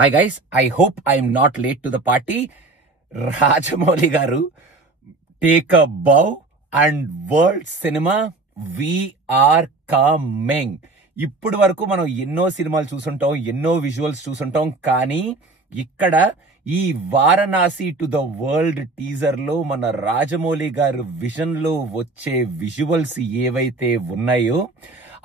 Hi guys, I hope I'm not late to the party. Rajamouli garu, take a bow and world cinema, we are coming. ఇప్పుడు వరకు మనం ఎన్నో సినిమాలు చూసుంటాం, ఎన్నో visuals చూసుంటాం. కానీ ఇక్కడ ఈ Varanasi to the world teaser లో మన రాజమౌళి గారు విజన్ లో వచ్చే విజువల్స్ ఏవైతే ఉన్నాయో,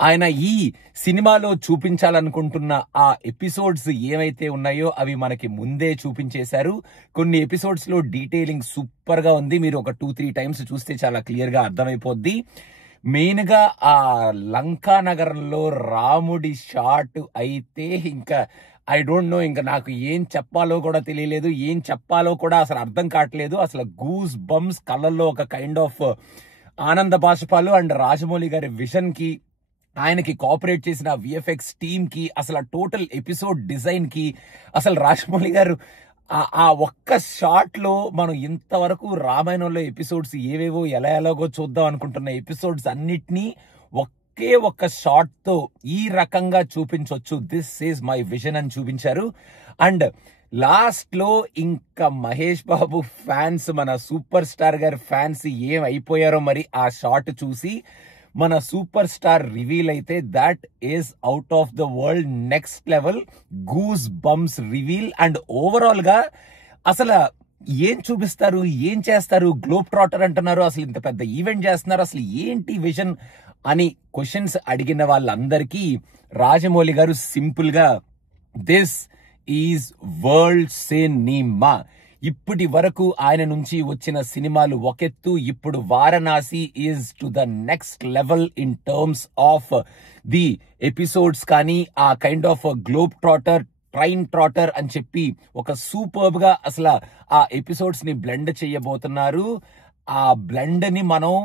ఆయన ఈ సినిమాలో చూపించాలనుకుంటున్న ఆ ఎపిసోడ్స్ ఏవైతే ఉన్నాయో అవి మనకి ముందే చూపించేశారు. కొన్ని ఎపిసోడ్స్ లో డీటెయిలింగ్ సూపర్ గా ఉంది. మీరు ఒక 2-3 టైమ్స్ చూస్తే చాలా క్లియర్ గా అర్థమైపోద్ది. మెయిన్ గా ఆ లంకా నగరంలో రాముడి షాట్ అయితే ఇంకా ఐ డోంట్ నో, ఇంకా నాకు ఏం చెప్పాలో కూడా తెలియలేదు, ఏం చెప్పాలో కూడా అసలు అర్థం కావట్లేదు. అసలు గూస్ బంప్స్, కళ్ళల్లో ఒక కైండ్ ఆఫ్ ఆనంద బాష్పాలు. అండ్ రాజమౌళి గారి విజన్ కి, ఆయనకి కోఆపరేట్ చేసిన విఎఫ్ఎక్స్ టీమ్ కి, అసలు టోటల్ ఎపిసోడ్ డిజైన్ కి, అసలు రాజమౌళి గారు ఆ ఒక్క షాట్ లో మనం ఇంతవరకు రామాయణంలో ఎపిసోడ్స్ ఏవేవో ఎలాగో చూద్దాం అనుకుంటున్న ఎపిసోడ్స్ అన్నిటినీ ఒకే ఒక్క షాట్ తో ఈ రకంగా చూపించవచ్చు. దిస్ ఈజ్ మై విజన్ అని చూపించారు. అండ్ లాస్ట్ లో ఇంకా మహేష్ బాబు ఫ్యాన్స్, మన సూపర్ స్టార్ గారి ఫ్యాన్స్ ఏం అయిపోయారో మరి ఆ షాట్ చూసి. మన సూపర్ స్టార్ రివీల్ అయితే that is out of the world, next level goose bumps reveal. And overall గా అసలు ఏం చూపిస్తారు, ఏం చేస్తారు, గ్లోబ్ ట్రాటర్ అంటున్నారు, అసలు ఇంత పెద్ద ఈవెంట్ చేస్తున్నారు, అసలు ఏంటి విజన్ అని క్వశ్చన్స్ అడిగిన వాళ్ళందరికీ రాజమౌళి గారు సింపుల్ గా దిస్ ఈజ్ వరల్డ్ సినిమా. ఇప్పటి వరకు ఆయన నుంచి వచ్చిన సినిమాలు ఒకెత్తు, ఇప్పుడు Varanasi is to the next level in terms of the episodes. కానీ ఆ kind of globe trotter, train trotter అని చెప్పి ఒక సూపర్బ్ గా అసలు ఆ ఎపిసోడ్స్ ని బ్లెండ్ చేయబోతున్నారు. ఆ బ్లెండ్ ని మనం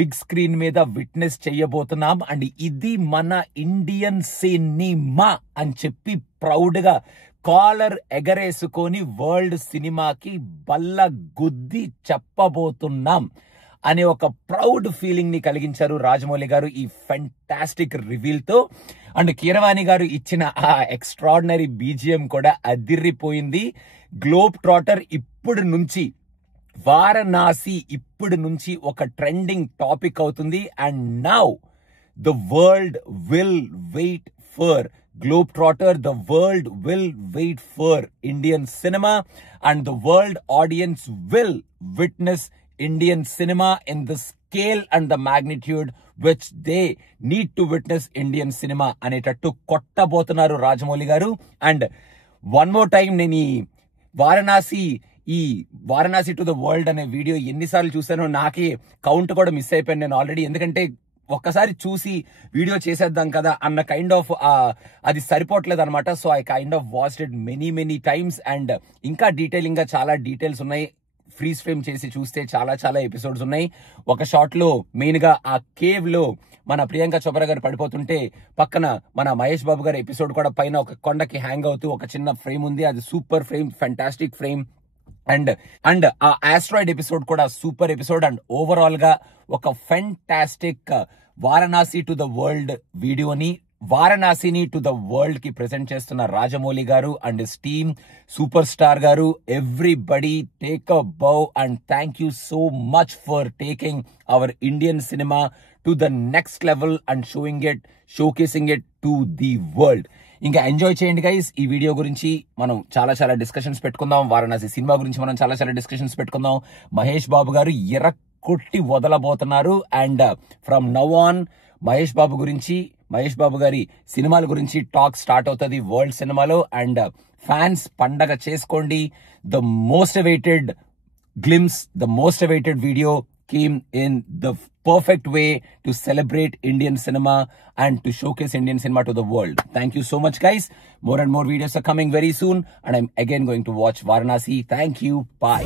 బిగ్ స్క్రీన్ మీద విట్నెస్ చేయబోతున్నాం. అండ్ ఇది మన ఇండియన్ సినిమా అని చెప్పి ప్రౌడ్ గా కాలర్ ఎగరేసుకొని వరల్డ్ సినిమాకి బల్ల గుద్ది చెప్పబోతున్నాం అనే ఒక ప్రౌడ్ ఫీలింగ్ ని కలిగించారు రాజమౌళి గారు ఈ ఫెంటాస్టిక్ రివీల్ తో. అండ్ కీరవాణి గారు ఇచ్చిన ఆ ఎక్స్ట్రాడినరీ బీజిఎం కూడా అదిరిపోయింది. గ్లోబ్ ట్రాటర్ ఇప్పుడు నుంచి, వారణాసి ఇప్పుడు నుంచి ఒక ట్రెండింగ్ టాపిక్ అవుతుంది. And now the world will wait for Globetrotter, the world will wait for Indian cinema, and the world audience will witness Indian cinema in the scale and the magnitude which they need to witness Indian cinema అనేటట్టు కొట్టబోతున్నారు రాజమౌళి గారు. And one more time, నేను ఈ Varanasi to the world అనే video ఎన్నిసార్లు చూసానో నాకే count కూడా miss అయిపోయాను నేను ఆల్రెడీ. ఎందుకంటే ఒక్కసారి చూసి వీడియో చేసేద్దాం కదా అన్న కైండ్ ఆఫ్ అది సరిపోవట్లేదు అనమాట. So I kind of watched it many times. And ఇంకా డీటెయిలింగ్ గా చాలా డీటెయిల్స్ ఉన్నాయి. ఫ్రీజ్ ఫ్రేమ్ చేసి చూస్తే చాలా ఎపిసోడ్స్ ఉన్నాయి. ఒక షాట్ లో మెయిన్ గా ఆ కేవ్ లో మన ప్రియాంక చోప్రా గారు పడిపోతుంటే పక్కన మన మహేష్ బాబు గారి ఎపిసోడ్ కూడా పైన ఒక కొండకి హ్యాంగ్ అవుతూ ఒక చిన్న ఫ్రేమ్ ఉంది. అది super frame, fantastic frame. And ఆ ఆస్ట్రాయిడ్ ఎపిసోడ్ కూడా సూపర్ ఎపిసోడ్. అండ్ ఓవరాల్ గా ఒక fantastic Varanasi to the world వీడియోని, వారణాసిని టు ద వరల్డ్ కి ప్రెజెంట్ చేస్తున్న రాజమౌళి గారు అండ్ టీమ్, సూపర్ స్టార్ గారు, everybody take a bow and thank you so much for taking our Indian cinema to the next level and showcasing it to the world. ఇంకా enjoy చేయండి guys. ఈ video గురించి మనం చాలా discussions పెట్టుకుందాం. Varanasi cinema గురించి మనం చాలా డిస్కషన్స్ పెట్టుకుందాం. మహేష్ బాబు గారు కొట్టి వదలబోతున్నారు. And from now on Mahesh Babu గారి సినిమాల గురించి టాక్ స్టార్ట్ అవుతుంది వరల్డ్ సినిమాలో. అండ్ ఫ్యాన్స్ పండగ చేసుకోండి. The most awaited glimpse, the most awaited video came in the perfect way to celebrate Indian cinema and to showcase Indian cinema to the world. Thank you so much guys. More and more videos are coming very soon and I'm again going to watch Varanasi. Thank you. Bye.